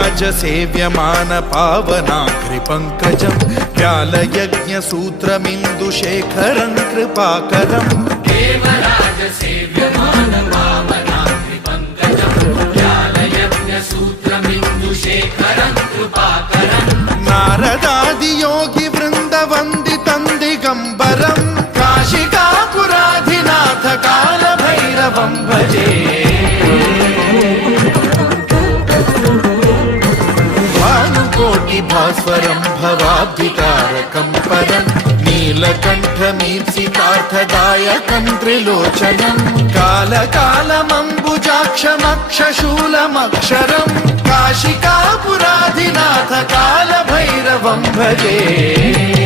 देवराज पावनाग्रिपङ्कजं व्यालयज्ञसूत्रमिन्दुशेखरं कृपाकरं देवराज सेव्यमान पावनाग्रिपङ्कजं व्यालयज्ञसूत्रमिन्दुशेखरं कृपाकरं नारदादियोगि वृन्दवन्दितं दिगम्बरं काशिकापुराधिनाथ कालभैरवं भजे भास्वरं भवाब्धितारकं परं नीलकण्ठमीप्सितार्थदायकं त्रिलोचनं कालकालमम्बुजाक्षमक्षशूलमक्षरं काशिकापुराधिनाथ कालभैरवं भजे।